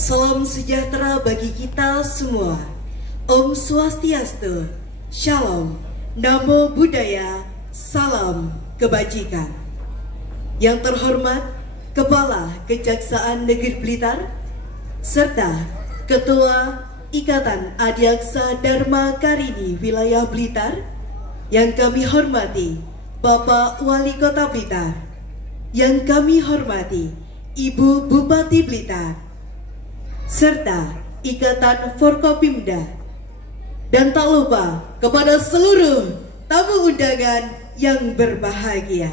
Salam sejahtera bagi kita semua. Om Swastiastu, Shalom, Namo Buddhaya, Salam Kebajikan. Yang terhormat Kepala Kejaksaan Negeri Blitar serta Ketua Ikatan Adiaksa Dharma Karini Wilayah Blitar, yang kami hormati Bapak Wali Kota Blitar, yang kami hormati Ibu Bupati Blitar, serta Ikatan Forkopimda, dan tak lupa kepada seluruh tamu undangan yang berbahagia.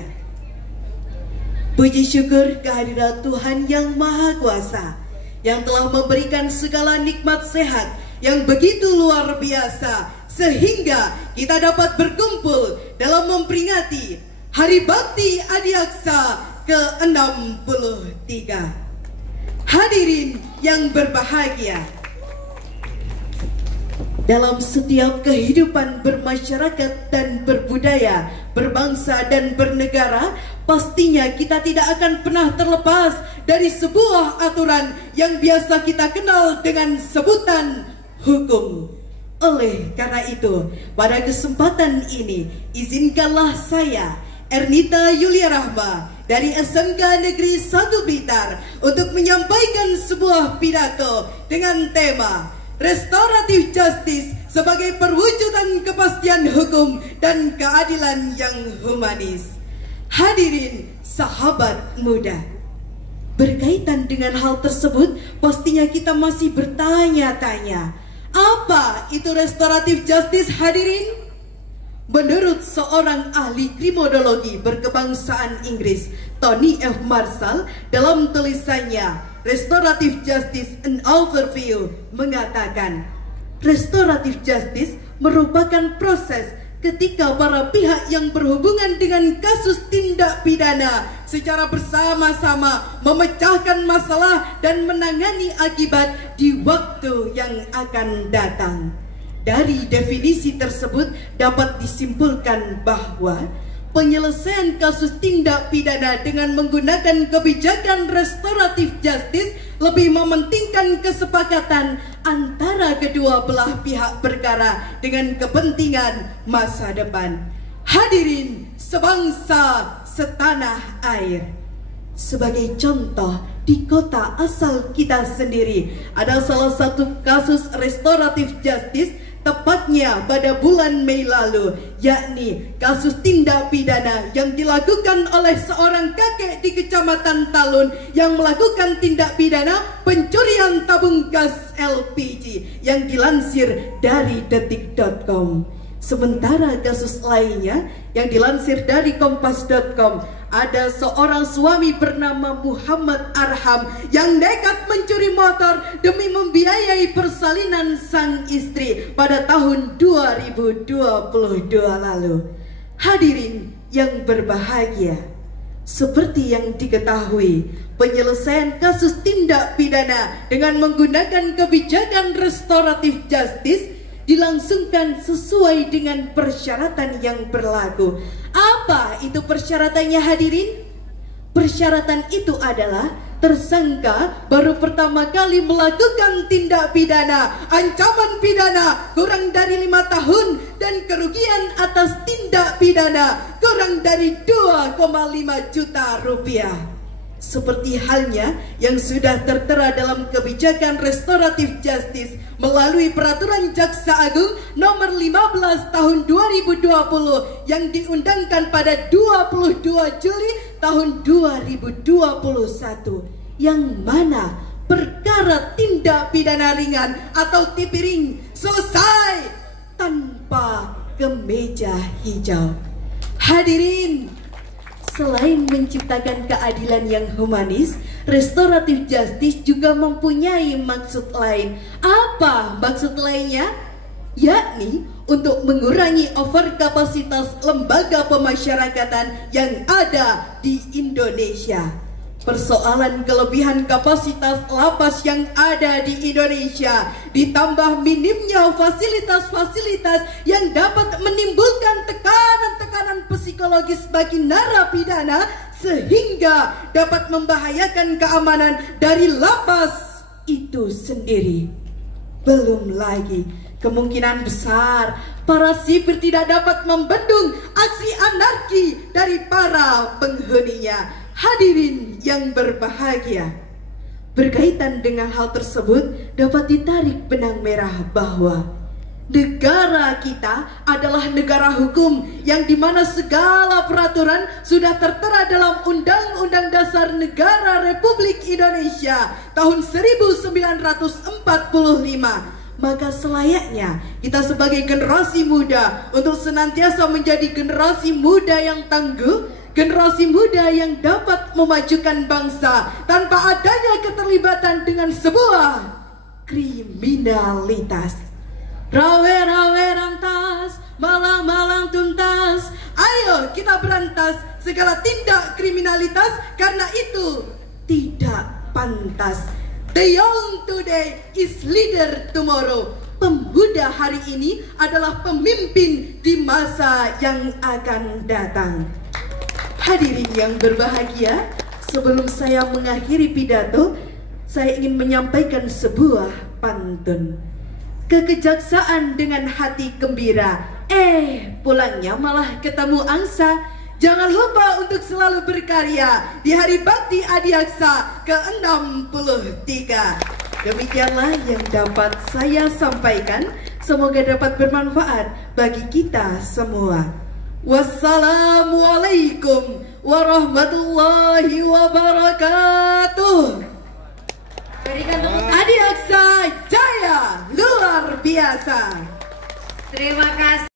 Puji syukur kehadirat Tuhan Yang Maha Kuasa yang telah memberikan segala nikmat sehat yang begitu luar biasa, sehingga kita dapat berkumpul dalam memperingati Hari Bakti Adiaksa ke-63. Hadirin yang berbahagia, dalam setiap kehidupan bermasyarakat dan berbudaya, berbangsa dan bernegara, pastinya kita tidak akan pernah terlepas dari sebuah aturan yang biasa kita kenal dengan sebutan hukum. Oleh karena itu, pada kesempatan ini, izinkanlah saya, Ernita Yulia Rahma dari SMK Negeri 1 Blitar, untuk menyampaikan sebuah pidato dengan tema Restoratif Justice sebagai perwujudan kepastian hukum dan keadilan yang humanis. Hadirin sahabat muda, berkaitan dengan hal tersebut, pastinya kita masih bertanya-tanya, apa itu restoratif justice, hadirin? Menurut seorang ahli kriminologi berkebangsaan Inggris, Tony F. Marshall, dalam tulisannya Restorative Justice An Overview, mengatakan, restoratif justice merupakan proses ketika para pihak yang berhubungan dengan kasus tindak pidana secara bersama-sama memecahkan masalah dan menangani akibat di waktu yang akan datang. Dari definisi tersebut dapat disimpulkan bahwa penyelesaian kasus tindak pidana dengan menggunakan kebijakan restoratif justice lebih mementingkan kesepakatan antara kedua belah pihak perkara dengan kepentingan masa depan. Hadirin sebangsa setanah air, sebagai contoh, di kota asal kita sendiri ada salah satu kasus restoratif justice, tepatnya pada bulan Mei lalu, yakni kasus tindak pidana yang dilakukan oleh seorang kakek di Kecamatan Talun yang melakukan tindak pidana pencurian tabung gas LPG, yang dilansir dari detik.com. Sementara kasus lainnya yang dilansir dari kompas.com, ada seorang suami bernama Muhammad Arham yang nekat mencuri motor demi membiayai persalinan sang istri pada tahun 2022 lalu. Hadirin yang berbahagia, seperti yang diketahui, penyelesaian kasus tindak pidana dengan menggunakan kebijakan restoratif justice dilangsungkan sesuai dengan persyaratan yang berlaku. Apa itu persyaratannya, hadirin? Persyaratan itu adalah tersangka baru pertama kali melakukan tindak pidana, ancaman pidana kurang dari 5 tahun, dan kerugian atas tindak pidana kurang dari 2,5 juta rupiah. Seperti halnya yang sudah tertera dalam kebijakan restoratif justice melalui peraturan Jaksa Agung nomor 15 tahun 2020 yang diundangkan pada 22 Juli tahun 2021, yang mana perkara tindak pidana ringan atau tipiring selesai tanpa kemeja hijau. Hadirin, selain menciptakan keadilan yang humanis, restoratif justice juga mempunyai maksud lain. Apa maksud lainnya? Yakni untuk mengurangi overkapasitas lembaga pemasyarakatan yang ada di Indonesia. Persoalan kelebihan kapasitas lapas yang ada di Indonesia ditambah minimnya fasilitas-fasilitas yang dapat menimbulkan tekanan-tekanan psikologis bagi narapidana, sehingga dapat membahayakan keamanan dari lapas itu sendiri. Belum lagi kemungkinan besar para sipir tidak dapat membendung aksi anarki dari para penghuninya. Hadirin yang berbahagia, berkaitan dengan hal tersebut dapat ditarik benang merah bahwa negara kita adalah negara hukum yang dimana segala peraturan sudah tertera dalam Undang-Undang Dasar Negara Republik Indonesia tahun 1945. Maka selayaknya kita sebagai generasi muda untuk senantiasa menjadi generasi muda yang tangguh, generasi muda yang dapat memajukan bangsa tanpa adanya keterlibatan dengan sebuah kriminalitas. Rawe-rawe rantas, malang-malang tuntas. Ayo kita berantas segala tindak kriminalitas, karena itu tidak pantas. The young today is leader tomorrow. Pemuda hari ini adalah pemimpin di masa yang akan datang. Hadirin yang berbahagia, sebelum saya mengakhiri pidato, saya ingin menyampaikan sebuah pantun. Kekejaksaan dengan hati gembira, pulangnya malah ketemu angsa. Jangan lupa untuk selalu berkarya di Hari Bakti Adiaksa ke-63. Demikianlah yang dapat saya sampaikan. Semoga dapat bermanfaat bagi kita semua. Wassalamualaikum warahmatullahi wabarakatuh. Adiaksa Jaya luar biasa. Terima kasih.